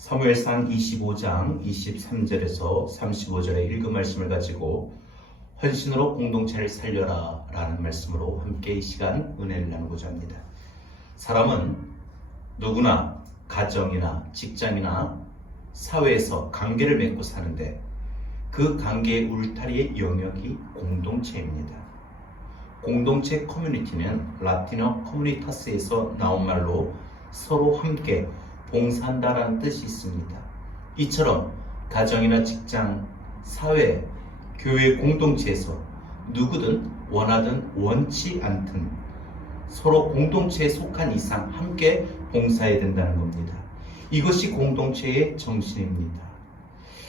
사무엘상 25장 23절에서 35절의 읽은 말씀을 가지고 헌신으로 공동체를 살려라 라는 말씀으로 함께 이 시간 은혜를 나누고자 합니다. 사람은 누구나 가정이나 직장이나 사회에서 관계를 맺고 사는데 그 관계의 울타리의 영역이 공동체입니다. 공동체 커뮤니티는 라틴어 커뮤니타스에서 나온 말로 서로 함께 봉사한다라는 뜻이 있습니다. 이처럼 가정이나 직장, 사회, 교회 공동체에서 누구든 원하든 원치 않든 서로 공동체에 속한 이상 함께 봉사해야 된다는 겁니다. 이것이 공동체의 정신입니다.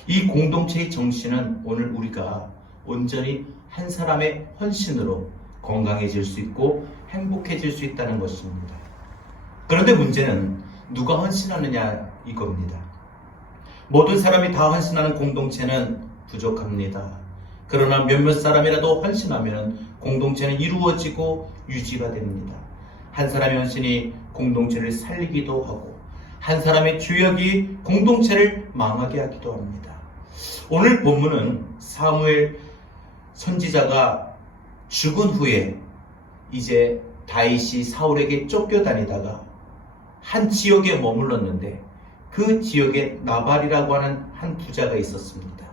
이 공동체의 정신은 오늘 우리가 온전히 한 사람의 헌신으로 건강해질 수 있고 행복해질 수 있다는 것입니다. 그런데 문제는 누가 헌신하느냐 이겁니다. 모든 사람이 다 헌신하는 공동체는 부족합니다. 그러나 몇몇 사람이라도 헌신하면 공동체는 이루어지고 유지가 됩니다. 한 사람의 헌신이 공동체를 살리기도 하고 한 사람의 죄악이 공동체를 망하게 하기도 합니다. 오늘 본문은 사무엘 선지자가 죽은 후에 이제 다윗이 사울에게 쫓겨다니다가 한 지역에 머물렀는데 그 지역에 나발이라고 하는 한 부자가 있었습니다.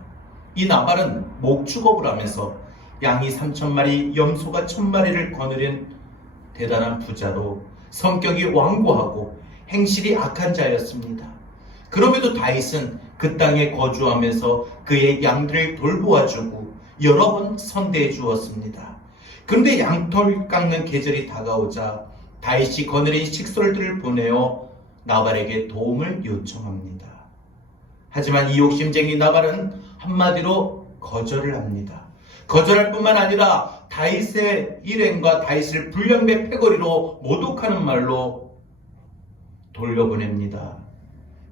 이 나발은 목축업을 하면서 양이 3,000마리, 염소가 1,000마리를 거느린 대단한 부자로 성격이 완고하고 행실이 악한 자였습니다. 그럼에도 다윗은 그 땅에 거주하면서 그의 양들을 돌보아주고 여러 번 선대해 주었습니다. 그런데 양털 깎는 계절이 다가오자 다윗이 거느린 식솔들을 보내어 나발에게 도움을 요청합니다. 하지만 이 욕심쟁이 나발은 한마디로 거절을 합니다. 거절할 뿐만 아니라 다윗의 일행과 다윗을 불량배 패거리로 모독하는 말로 돌려보냅니다.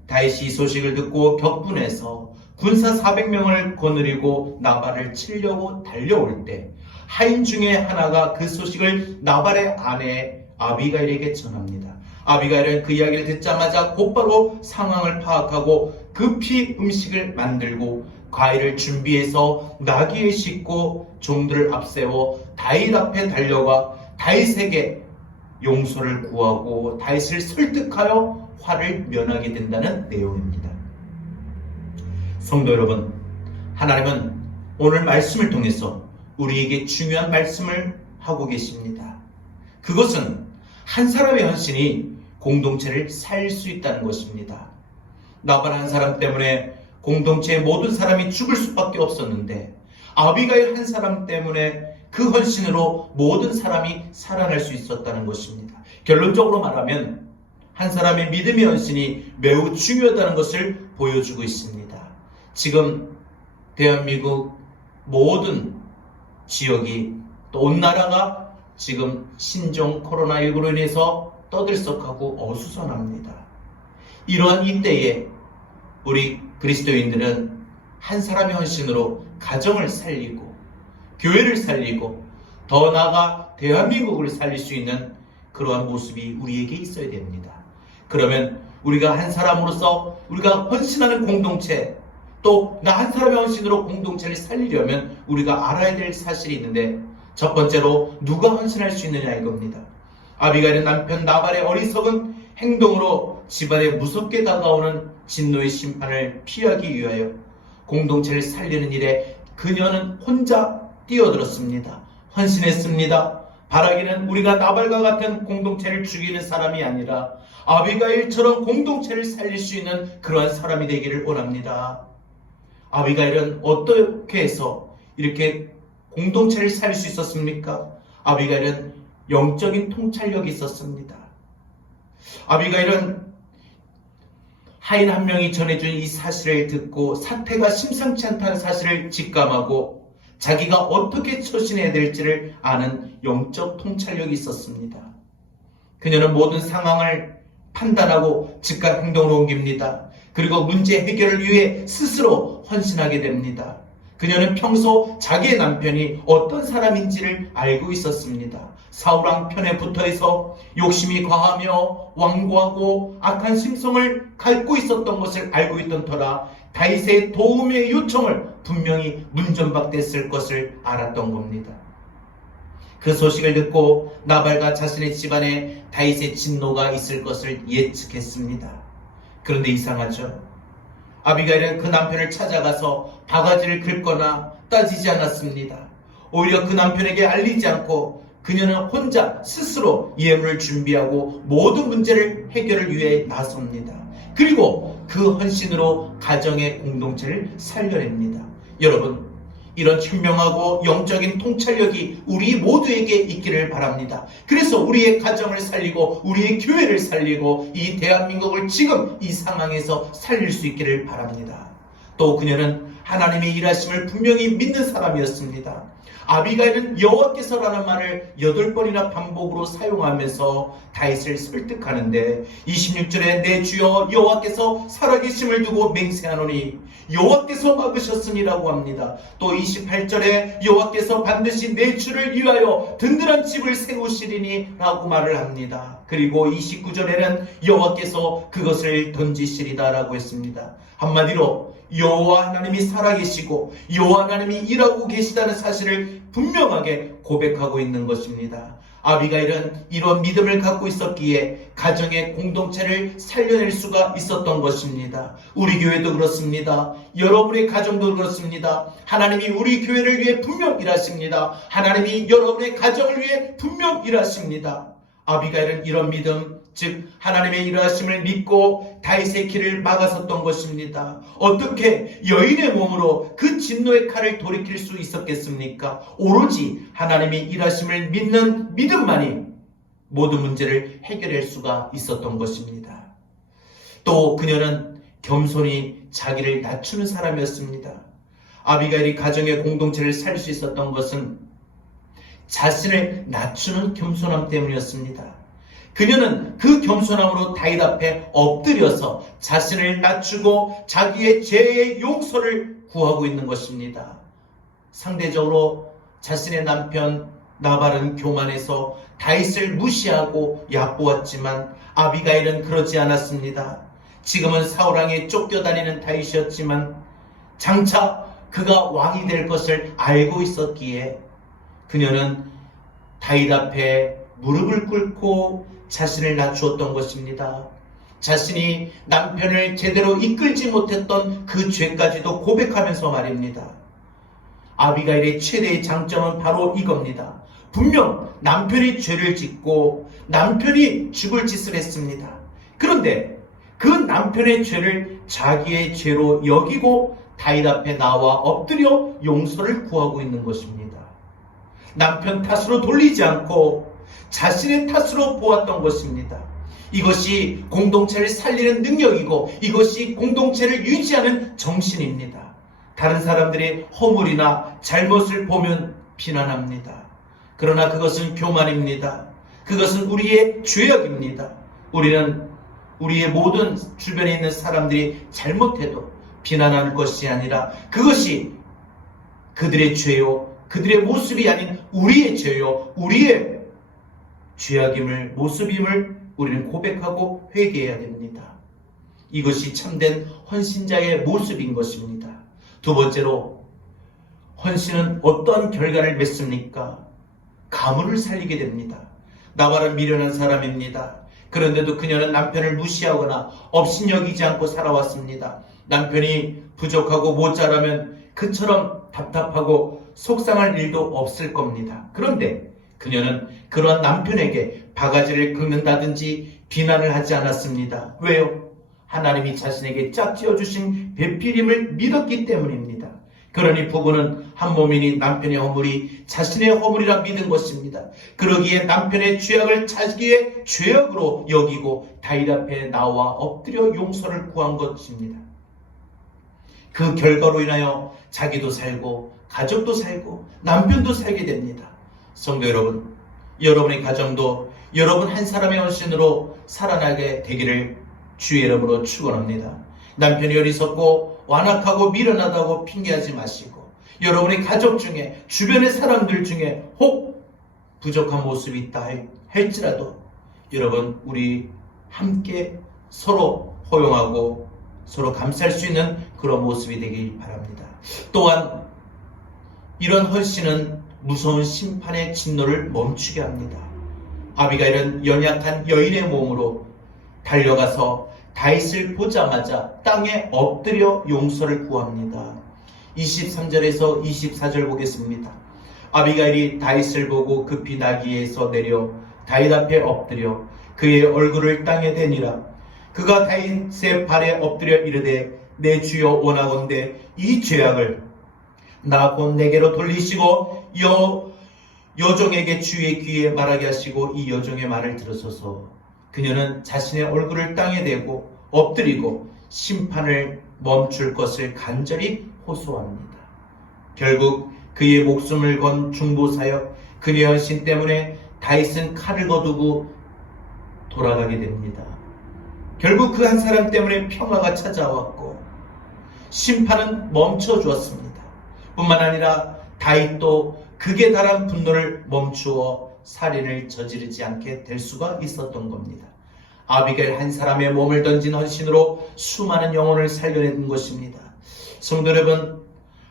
다윗이 이 소식을 듣고 격분해서 군사 400명을 거느리고 나발을 치려고 달려올 때 하인 중에 하나가 그 소식을 나발의 아내 아비가일에게 전합니다. 아비가일은 그 이야기를 듣자마자 곧바로 상황을 파악하고 급히 음식을 만들고 과일을 준비해서 나귀에 싣고 종들을 앞세워 다윗 앞에 달려가 다윗에게 용서를 구하고 다윗을 설득하여 화를 면하게 된다는 내용입니다. 성도 여러분, 하나님은 오늘 말씀을 통해서 우리에게 중요한 말씀을 하고 계십니다. 그것은 한 사람의 헌신이 공동체를 살릴 수 있다는 것입니다. 나발 한 사람 때문에 공동체의 모든 사람이 죽을 수밖에 없었는데 아비가일 한 사람 때문에 그 헌신으로 모든 사람이 살아날 수 있었다는 것입니다. 결론적으로 말하면 한 사람의 믿음의 헌신이 매우 중요하다는 것을 보여주고 있습니다. 지금 대한민국 모든 지역이 또 온 나라가 지금 신종 코로나19로 인해서 떠들썩하고 어수선합니다. 이러한 이때에 우리 그리스도인들은 한 사람의 헌신으로 가정을 살리고 교회를 살리고 더 나아가 대한민국을 살릴 수 있는 그러한 모습이 우리에게 있어야 됩니다. 그러면 우리가 한 사람으로서 우리가 헌신하는 공동체, 또 나 한 사람의 헌신으로 공동체를 살리려면 우리가 알아야 될 사실이 있는데, 첫 번째로 누가 헌신할 수 있느냐 이겁니다. 아비가일은 남편 나발의 어리석은 행동으로 집안에 무섭게 다가오는 진노의 심판을 피하기 위하여 공동체를 살리는 일에 그녀는 혼자 뛰어들었습니다. 헌신했습니다. 바라기는 우리가 나발과 같은 공동체를 죽이는 사람이 아니라 아비가일처럼 공동체를 살릴 수 있는 그러한 사람이 되기를 원합니다. 아비가일은 어떻게 해서 이렇게 공동체를 살릴 수 있었습니까? 아비가일은 영적인 통찰력이 있었습니다. 아비가일은 하인 한 명이 전해준 이 사실을 듣고 사태가 심상치 않다는 사실을 직감하고 자기가 어떻게 처신해야 될지를 아는 영적 통찰력이 있었습니다. 그녀는 모든 상황을 판단하고 즉각 행동으로 옮깁니다. 그리고 문제 해결을 위해 스스로 헌신하게 됩니다. 그녀는 평소 자기의 남편이 어떤 사람인지를 알고 있었습니다. 사울왕 편에 붙어있어 욕심이 과하며 완고하고 악한 심성을 갖고 있었던 것을 알고 있던 터라 다윗의 도움의 요청을 분명히 문전박대했을 것을 알았던 겁니다. 그 소식을 듣고 나발과 자신의 집안에 다윗의 진노가 있을 것을 예측했습니다. 그런데 이상하죠. 아비가일은 그 남편을 찾아가서 바가지를 긁거나 따지지 않았습니다. 오히려 그 남편에게 알리지 않고 그녀는 혼자 스스로 예물을 준비하고 모든 문제를 해결을 위해 나섭니다. 그리고 그 헌신으로 가정의 공동체를 살려냅니다. 여러분, 이런 현명하고 영적인 통찰력이 우리 모두에게 있기를 바랍니다. 그래서 우리의 가정을 살리고 우리의 교회를 살리고 이 대한민국을 지금 이 상황에서 살릴 수 있기를 바랍니다. 또 그녀는 하나님의 일하심을 분명히 믿는 사람이었습니다. 아비가일은 여호와께서라는 말을 8번이나 반복으로 사용하면서 다윗을 설득하는데 26절에 내 주여 여호와께서 살아계심을 두고 맹세하노니 여호와께서 막으셨으니라고 합니다. 또 28절에 여호와께서 반드시 내 주를 위하여 든든한 집을 세우시리니 라고 말을 합니다. 그리고 29절에는 여호와께서 그것을 던지시리다 라고 했습니다. 한마디로 여호와 하나님이 살아계시고 여호와 하나님이 일하고 계시다는 사실을 분명하게 고백하고 있는 것입니다. 아비가일은 이런 믿음을 갖고 있었기에 가정의 공동체를 살려낼 수가 있었던 것입니다. 우리 교회도 그렇습니다. 여러분의 가정도 그렇습니다. 하나님이 우리 교회를 위해 분명 일하십니다. 하나님이 여러분의 가정을 위해 분명 일하십니다. 아비가일은 이런 믿음, 즉 하나님의 일하심을 믿고 다윗의 길을 막아섰던 것입니다. 어떻게 여인의 몸으로 그 진노의 칼을 돌이킬 수 있었겠습니까? 오로지 하나님의 일하심을 믿는 믿음만이 모든 문제를 해결할 수가 있었던 것입니다. 또 그녀는 겸손히 자기를 낮추는 사람이었습니다. 아비가일이 가정의 공동체를 살 수 있었던 것은 자신을 낮추는 겸손함 때문이었습니다. 그녀는 그 겸손함으로 다윗 앞에 엎드려서 자신을 낮추고 자기의 죄의 용서를 구하고 있는 것입니다. 상대적으로 자신의 남편 나발은 교만해서 다윗을 무시하고 얕보았지만 아비가일은 그러지 않았습니다. 지금은 사울왕에 쫓겨다니는 다윗이었지만 장차 그가 왕이 될 것을 알고 있었기에 그녀는 다윗 앞에 무릎을 꿇고 자신을 낮추었던 것입니다. 자신이 남편을 제대로 이끌지 못했던 그 죄까지도 고백하면서 말입니다. 아비가일의 최대의 장점은 바로 이겁니다. 분명 남편이 죄를 짓고 남편이 죽을 짓을 했습니다. 그런데 그 남편의 죄를 자기의 죄로 여기고 다윗 앞에 나와 엎드려 용서를 구하고 있는 것입니다. 남편 탓으로 돌리지 않고 자신의 탓으로 보았던 것입니다. 이것이 공동체를 살리는 능력이고 이것이 공동체를 유지하는 정신입니다. 다른 사람들의 허물이나 잘못을 보면 비난합니다. 그러나 그것은 교만입니다. 그것은 우리의 죄악입니다. 우리는 우리의 모든 주변에 있는 사람들이 잘못해도 비난할 것이 아니라 그것이 그들의 죄요, 그들의 모습이 아닌 우리의 죄요, 우리의 죄악임을, 모습임을 우리는 고백하고 회개해야 됩니다. 이것이 참된 헌신자의 모습인 것입니다. 두 번째로, 헌신은 어떠한 결과를 맺습니까? 가문을 살리게 됩니다. 나발은 미련한 사람입니다. 그런데도 그녀는 남편을 무시하거나 업신여기지 않고 살아왔습니다. 남편이 부족하고 모자라면 그처럼 답답하고 속상할 일도 없을 겁니다. 그런데 그녀는 그러한 남편에게 바가지를 긁는다든지 비난을 하지 않았습니다. 왜요? 하나님이 자신에게 짝지어 주신 배필임을 믿었기 때문입니다. 그러니 부부는 한 몸이니 남편의 허물이 자신의 허물이라 믿은 것입니다. 그러기에 남편의 죄악을 자기의 죄악으로 여기고 다윗 앞에 나와 엎드려 용서를 구한 것입니다. 그 결과로 인하여 자기도 살고 가족도 살고 남편도 살게 됩니다. 성도 여러분, 여러분의 가정도 여러분 한 사람의 헌신으로 살아나게 되기를 주의 이름으로 축원합니다. 남편이 어리석고 완악하고 미련하다고 핑계하지 마시고 여러분의 가족 중에, 주변의 사람들 중에 혹 부족한 모습이 있다 할지라도 여러분, 우리 함께 서로 포용하고 서로 감쌀 수 있는 그런 모습이 되길 바랍니다. 또한 이런 헌신은 무서운 심판의 진노를 멈추게 합니다. 아비가일은 연약한 여인의 몸으로 달려가서 다윗을 보자마자 땅에 엎드려 용서를 구합니다. 23절에서 24절 보겠습니다. 아비가일이 다윗을 보고 급히 나귀에서 내려 다윗 앞에 엎드려 그의 얼굴을 땅에 대니라. 그가 다윗의 발에 엎드려 이르되 내 주여 원하건대 이 죄악을 나 곧 내게로 돌리시고 여종에게 주의 귀에 말하게 하시고 이 여종의 말을 들으소서. 그녀는 자신의 얼굴을 땅에 대고 엎드리고 심판을 멈출 것을 간절히 호소합니다. 결국 그의 목숨을 건 중보사역 그녀의 헌신 때문에 다윗은 칼을 거두고 돌아가게 됩니다. 결국 그 한 사람 때문에 평화가 찾아왔고 심판은 멈춰 주었습니다. 뿐만 아니라 다윗도 극에 달한 분노를 멈추어 살인을 저지르지 않게 될 수가 있었던 겁니다. 아비가일 한 사람의 몸을 던진 헌신으로 수많은 영혼을 살려낸 것입니다. 성도 여러분,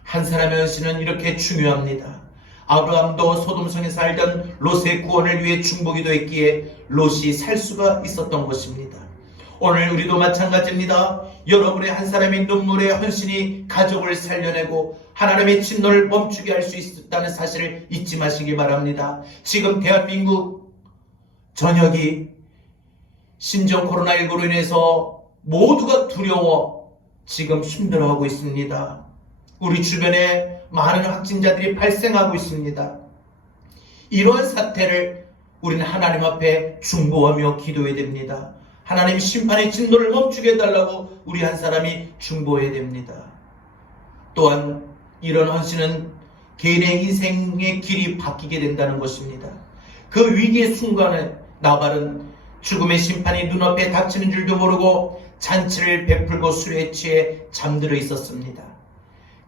한 사람의 헌신은 이렇게 중요합니다. 아브라함도 소돔성에 살던 롯의 구원을 위해 중보기도 했기에 롯이 살 수가 있었던 것입니다. 오늘 우리도 마찬가지입니다. 여러분의 한 사람의 눈물의 헌신이 가족을 살려내고 하나님의 진노를 멈추게 할 수 있다는 사실을 잊지 마시기 바랍니다. 지금 대한민국 전역이 신종 코로나19로 인해서 모두가 두려워 지금 힘들어하고 있습니다. 우리 주변에 많은 확진자들이 발생하고 있습니다. 이러한 사태를 우리는 하나님 앞에 중보하며 기도해야 됩니다. 하나님 심판의 진노를 멈추게 해달라고 우리 한 사람이 중보해야 됩니다. 또한 이런 헌신은 개인의 인생의 길이 바뀌게 된다는 것입니다. 그 위기의 순간에 나발은 죽음의 심판이 눈앞에 닥치는 줄도 모르고 잔치를 베풀고 술에 취해 잠들어 있었습니다.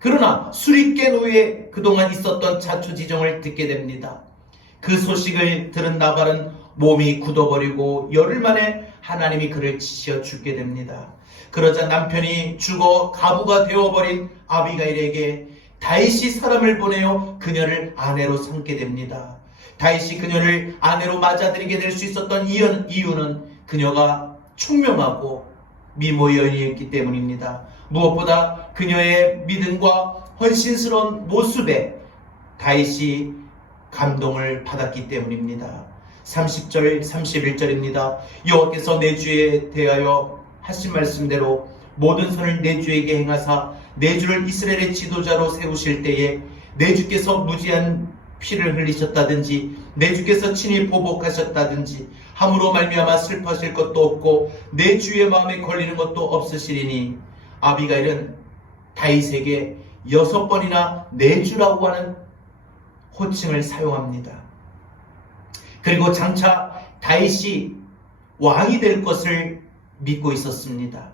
그러나 술이 깬 후에 그동안 있었던 자초지종을 듣게 됩니다. 그 소식을 들은 나발은 몸이 굳어버리고 열흘 만에 하나님이 그를 치시어 죽게 됩니다. 그러자 남편이 죽어 가부가 되어버린 아비가일에게 다윗이 사람을 보내어 그녀를 아내로 삼게 됩니다. 다윗이 그녀를 아내로 맞아들이게 될 수 있었던 이유는 그녀가 총명하고 미모 여인이었기 때문입니다. 무엇보다 그녀의 믿음과 헌신스러운 모습에 다윗이 감동을 받았기 때문입니다. 30절 31절입니다. 여호와께서 내 주에 대하여 하신 말씀대로 모든 선을 내 주에게 행하사 내 주를 이스라엘의 지도자로 세우실 때에 내 주께서 무지한 피를 흘리셨다든지 내 주께서 친히 보복하셨다든지 함으로 말미암아 슬퍼하실 것도 없고 내 주의 마음에 걸리는 것도 없으시리니. 아비가일은 다윗에게 6번이나 내 주라고 하는 호칭을 사용합니다. 그리고 장차 다윗이 왕이 될 것을 믿고 있었습니다.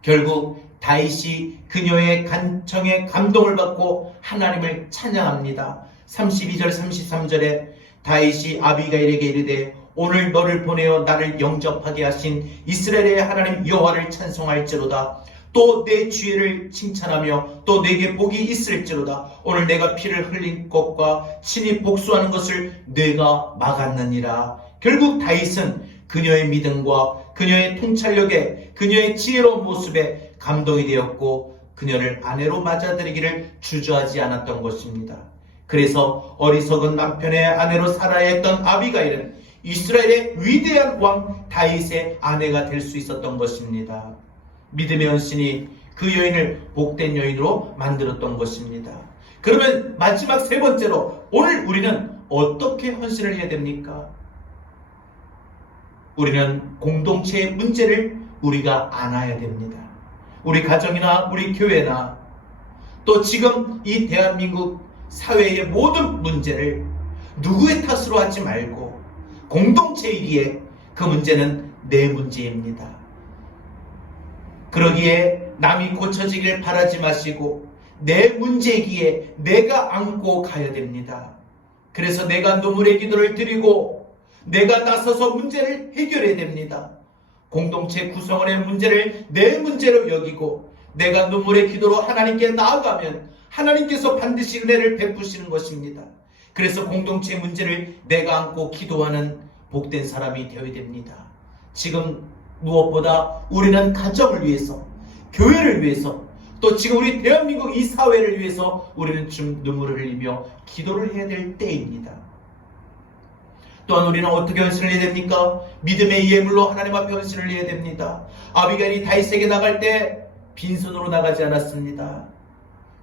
결국 다윗이 그녀의 간청에 감동을 받고 하나님을 찬양합니다. 32절 33절에 다윗이 아비가일에게 이르되 오늘 너를 보내어 나를 영접하게 하신 이스라엘의 하나님 여호와를 찬송할지로다. 또 내 주의를 칭찬하며 또 내게 복이 있을지로다. 오늘 내가 피를 흘린 것과 친히 복수하는 것을 내가 막았느니라. 결국 다윗은 그녀의 믿음과 그녀의 통찰력에 그녀의 지혜로운 모습에 감동이 되었고 그녀를 아내로 맞아들이기를 주저하지 않았던 것입니다. 그래서 어리석은 남편의 아내로 살아야 했던 아비가일은 이스라엘의 위대한 왕 다윗의 아내가 될 수 있었던 것입니다. 믿음의 헌신이 그 여인을 복된 여인으로 만들었던 것입니다. 그러면 마지막 세 번째로 오늘 우리는 어떻게 헌신을 해야 됩니까? 우리는 공동체의 문제를 우리가 안아야 됩니다. 우리 가정이나 우리 교회나 또 지금 이 대한민국 사회의 모든 문제를 누구의 탓으로 하지 말고 공동체이기에 그 문제는 내 문제입니다. 그러기에 남이 고쳐지길 바라지 마시고 내 문제이기에 내가 안고 가야 됩니다. 그래서 내가 눈물의 기도를 드리고 내가 나서서 문제를 해결해야 됩니다. 공동체 구성원의 문제를 내 문제로 여기고 내가 눈물의 기도로 하나님께 나아가면 하나님께서 반드시 은혜를 베푸시는 것입니다. 그래서 공동체 문제를 내가 안고 기도하는 복된 사람이 되어야 됩니다. 지금 무엇보다 우리는 가정을 위해서, 교회를 위해서, 또 지금 우리 대한민국 이 사회를 위해서 우리는 좀 눈물을 흘리며 기도를 해야 될 때입니다. 또한 우리는 어떻게 헌신을 해야 됩니까? 믿음의 예물로 하나님 앞에 헌신을 해야 됩니다. 아비가일이 다윗에게 나갈 때 빈손으로 나가지 않았습니다.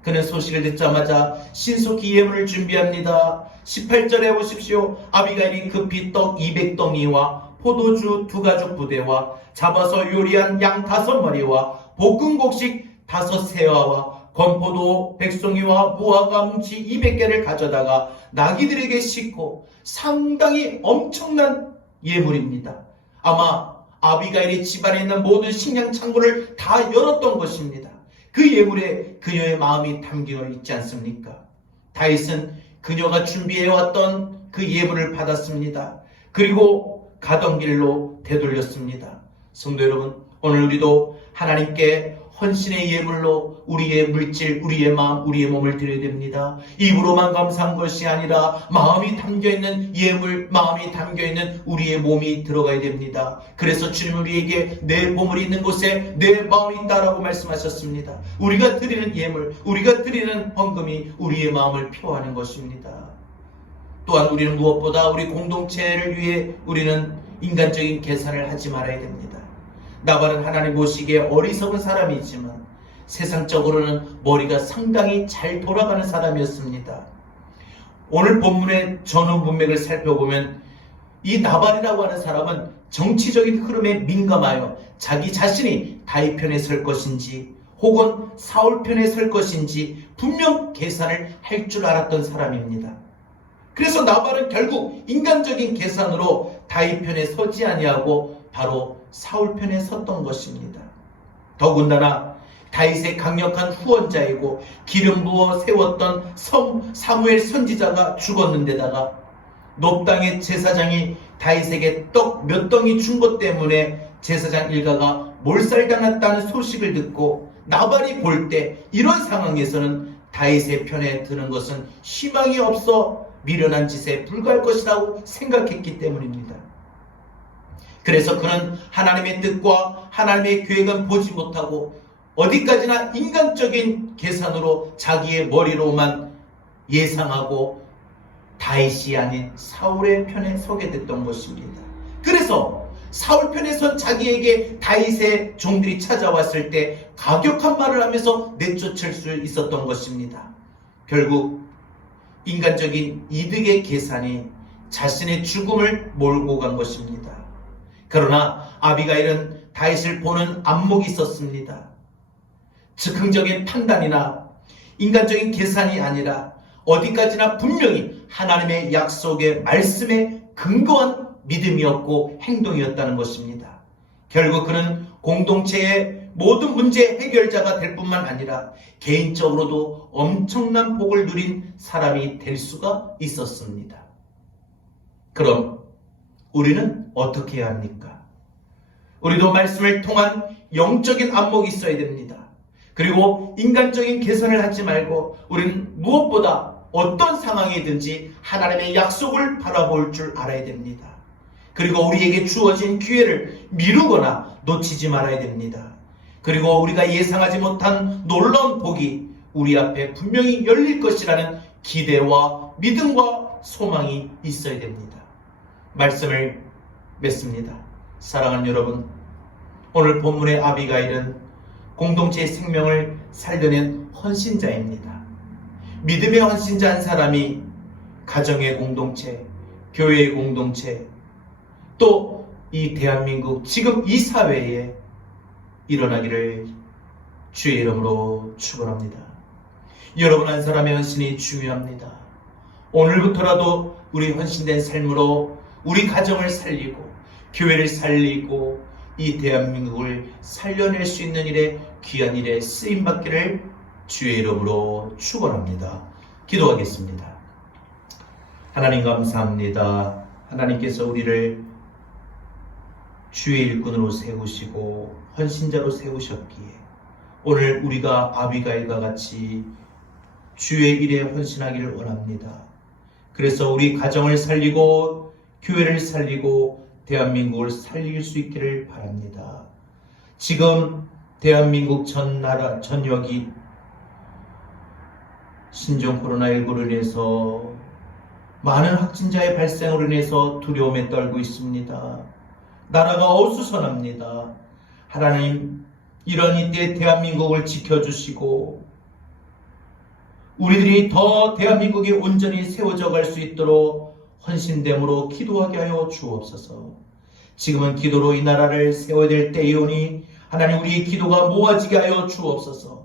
그는 소식을 듣자마자 신속히 예물을 준비합니다. 18절에 보십시오. 아비가일이 급히 떡 200덩이와 포도주 2가죽 부대와 잡아서 요리한 양 5마리와 볶은 곡식 5세와와 건포도 100송이와 무화과 뭉치 200개를 가져다가 나귀들에게 싣고 상당히 엄청난 예물입니다. 아마 아비가일이 집안에 있는 모든 식량 창고를 다 열었던 것입니다. 그 예물에 그녀의 마음이 담겨 있지 않습니까? 다윗은 그녀가 준비해왔던 그 예물을 받았습니다. 그리고 가던 길로 되돌렸습니다. 성도 여러분, 오늘 우리도 하나님께 헌신의 예물로 우리의 물질, 우리의 마음, 우리의 몸을 드려야 됩니다. 입으로만 감사한 것이 아니라 마음이 담겨있는 예물, 마음이 담겨있는 우리의 몸이 들어가야 됩니다. 그래서 주님 우리에게 내 보물이 있는 곳에 내 마음이 있다라고 말씀하셨습니다. 우리가 드리는 예물, 우리가 드리는 헌금이 우리의 마음을 표하는 것입니다. 또한 우리는 무엇보다 우리 공동체를 위해 우리는 인간적인 계산을 하지 말아야 됩니다. 나발은 하나님 보시기에 어리석은 사람이지만 세상적으로는 머리가 상당히 잘 돌아가는 사람이었습니다. 오늘 본문의 전후 문맥을 살펴보면 이 나발이라고 하는 사람은 정치적인 흐름에 민감하여 자기 자신이 다윗 편에 설 것인지 혹은 사울 편에 설 것인지 분명 계산을 할 줄 알았던 사람입니다. 그래서 나발은 결국 인간적인 계산으로 다윗 편에 서지 아니하고 바로 사울 편에 섰던 것입니다. 더군다나 다윗의 강력한 후원자이고 기름 부어 세웠던 사무엘 선지자가 죽었는데다가 높당의 제사장이 다윗에게 떡 몇 덩이 준 것 때문에 제사장 일가가 몰살당했다는 소식을 듣고 나발이 볼 때 이런 상황에서는 다윗의 편에 드는 것은 희망이 없어 미련한 짓에 불과할 것이라고 생각했기 때문입니다. 그래서 그는 하나님의 뜻과 하나님의 계획은 보지 못하고 어디까지나 인간적인 계산으로 자기의 머리로만 예상하고 다윗이 아닌 사울의 편에 서게 됐던 것입니다. 그래서 사울 편에 선 자기에게 다윗의 종들이 찾아왔을 때 가격한 말을 하면서 내쫓을 수 있었던 것입니다. 결국 인간적인 이득의 계산이 자신의 죽음을 몰고 간 것입니다. 그러나 아비가일은 다윗을 보는 안목이 있었습니다. 즉흥적인 판단이나 인간적인 계산이 아니라 어디까지나 분명히 하나님의 약속의 말씀에 근거한 믿음이었고 행동이었다는 것입니다. 결국 그는 공동체의 모든 문제 해결자가 될 뿐만 아니라 개인적으로도 엄청난 복을 누린 사람이 될 수가 있었습니다. 그럼 우리는 어떻게 해야 합니까? 우리도 말씀을 통한 영적인 안목이 있어야 됩니다. 그리고 인간적인 계산을 하지 말고 우리는 무엇보다 어떤 상황이든지 하나님의 약속을 바라볼 줄 알아야 됩니다. 그리고 우리에게 주어진 기회를 미루거나 놓치지 말아야 됩니다. 그리고 우리가 예상하지 못한 놀라운 복이 우리 앞에 분명히 열릴 것이라는 기대와 믿음과 소망이 있어야 됩니다. 말씀을 맺습니다. 사랑하는 여러분, 오늘 본문의 아비가일은 공동체의 생명을 살려낸 헌신자입니다. 믿음의 헌신자 한 사람이 가정의 공동체, 교회의 공동체, 또 이 대한민국 지금 이 사회에 일어나기를 주의 이름으로 축원합니다. 여러분 한 사람의 헌신이 중요합니다. 오늘부터라도 우리 헌신된 삶으로 우리 가정을 살리고 교회를 살리고 이 대한민국을 살려낼 수 있는 일에 귀한 일에 쓰임받기를 주의 이름으로 축원합니다. 기도하겠습니다. 하나님 감사합니다. 하나님께서 우리를 주의 일꾼으로 세우시고 헌신자로 세우셨기에 오늘 우리가 아비가일과 같이 주의 일에 헌신하기를 원합니다. 그래서 우리 가정을 살리고 교회를 살리고 대한민국을 살릴 수 있기를 바랍니다. 지금 대한민국 전 전역이 신종 코로나19로 인해서 많은 확진자의 발생으로 인해서 두려움에 떨고 있습니다. 나라가 어수선합니다. 하나님, 이런 이때 대한민국을 지켜주시고 우리들이 더 대한민국이 온전히 세워져 갈 수 있도록 헌신됨으로 기도하게 하여 주옵소서. 지금은 기도로 이 나라를 세워야 될 때이오니 하나님, 우리의 기도가 모아지게 하여 주옵소서.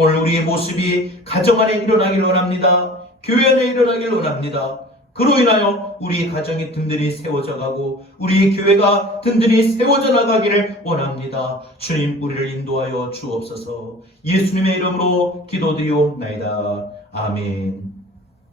오늘 우리의 모습이 가정 안에 일어나기를 원합니다. 교회 안에 일어나기를 원합니다. 그로 인하여 우리 가정이 든든히 세워져 가고 우리 교회가 든든히 세워져 나가기를 원합니다. 주님, 우리를 인도하여 주옵소서. 예수님의 이름으로 기도드리옵나이다. 아멘.